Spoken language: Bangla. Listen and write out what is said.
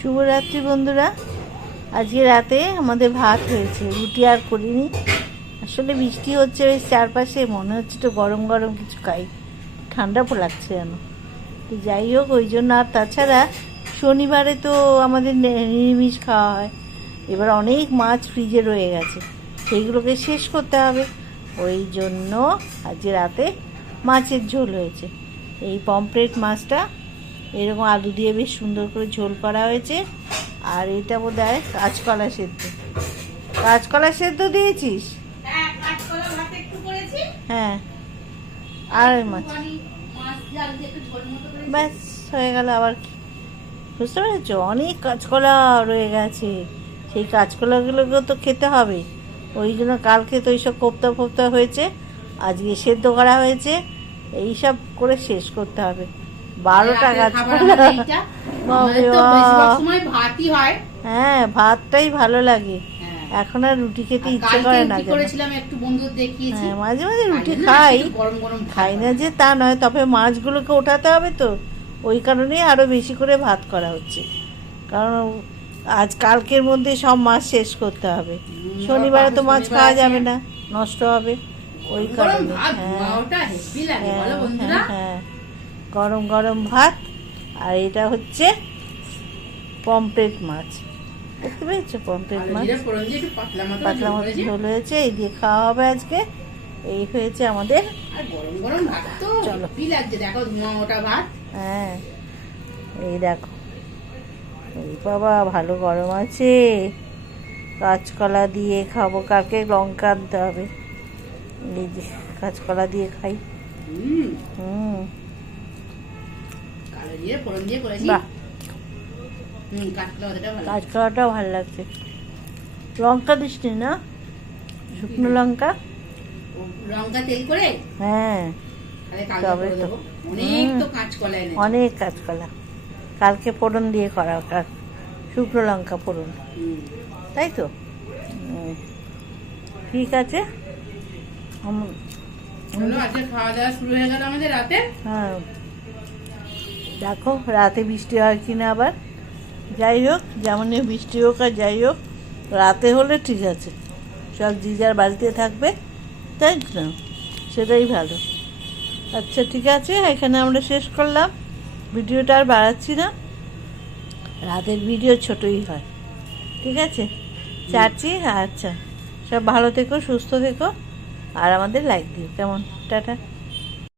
শুভরাত্রি বন্ধুরা। আজকে রাতে আমাদের ভাত হয়েছে, রুটি আর করিনি। আসলে বৃষ্টি হচ্ছে ওই চারপাশে, মনে হচ্ছে তো গরম গরম কিছু খাই, ঠান্ডা লাগছে যেন। তো যাই হোক, ওই জন্য। আর তাছাড়া শনিবারে তো আমাদের নিরামিষ খাওয়া হয়। এবার অনেক মাছ ফ্রিজে রয়ে গেছে, সেইগুলোকে শেষ করতে হবে। ওই জন্য আজকে রাতে মাছের ঝোল হয়েছে। এই পমফ্রেট মাছটা এরকম আলু দিয়ে বেশ সুন্দর করে ঝোল করা হয়েছে। আর এটা বোধ হয় কাঁচকলা সেদ্ধ। কাঁচকলা সেদ্ধ দিয়েছিস? হ্যাঁ, আর ওই মাছ ব্যাস হয়ে গেল। আবার কি, বুঝতে পেরেছ? অনেক কাঁচকলা রয়ে গেছে, সেই কাঁচকলাগুলোকেও তো খেতে হবে। ওই জন্য কালকে তো এইসব কোপ্তা ফোপ্তা হয়েছে, আজকে সেদ্ধ করা হয়েছে। এইসব করে শেষ করতে হবে। 12টা কাঁচকলা। হ্যাঁ, ভাতটাই ভালো লাগে। এখন আর রুটি খেতে ইচ্ছে করে না। হ্যাঁ, মাঝে মাঝে রুটি খাই না যে তা নয়, তবে মাছগুলোকে ওঠাতে হবে তো, ওই কারণেই আরো বেশি করে ভাত করা হচ্ছে। কারণ আজ কালকের মধ্যে সব মাছ শেষ করতে হবে। শনিবারে তো মাছ খাওয়া যাবে না, নষ্ট হবে। ওই কারণে হ্যাঁ, গরম গরম ভাত। আর এটা হচ্ছে পমফ্রেট মাছ, দেখতে পেয়েছো? পমফ্রেট মাছ পাতলা মতো ঝোল হয়েছে, এই দিয়ে খাওয়া হবে আজকে। এই হয়েছে আমাদের। চলো, হ্যাঁ, এই দেখো, এই বাবা ভালো গরম আছে। কাঁচকলা দিয়ে খাবো, কালকে লঙ্কা আনতে হবে। এই যে কাঁচকলা দিয়ে খাই। বাহ, কাঁচকলাটাও ভালো লাগছে। লঙ্কা দিসনি না? শুকনো লঙ্কা তেল করে? হ্যাঁ, তবে তো অনেক কাঁচকলা কালকে ফোড়ন দিয়ে করা, শুকনো লঙ্কা ফোড়ন, তাই তো? ঠিক আছে, খাওয়া দাওয়া শুরু হয়ে গেল আমাদের রাতে। হ্যাঁ, দেখো রাতে বৃষ্টি হয় কিনা আবার। যাই হোক, যেমন বৃষ্টি হোক আর যাই হোক, রাতে হলে ঠিক আছে, সব যে যার বাড়িতে থাকবে, তাই না? সেটাই ভালো। আচ্ছা, ঠিক আছে, এখানে আমরা শেষ করলাম ভিডিওটা, আর বাড়াচ্ছি না। রাতের ভিডিও ছোটই হয়, ঠিক আছে? চাচ্ছি। আচ্ছা, সব ভালো থেকো, সুস্থ থেকো, আর আমাদের লাইক দিও, কেমন? টাটা।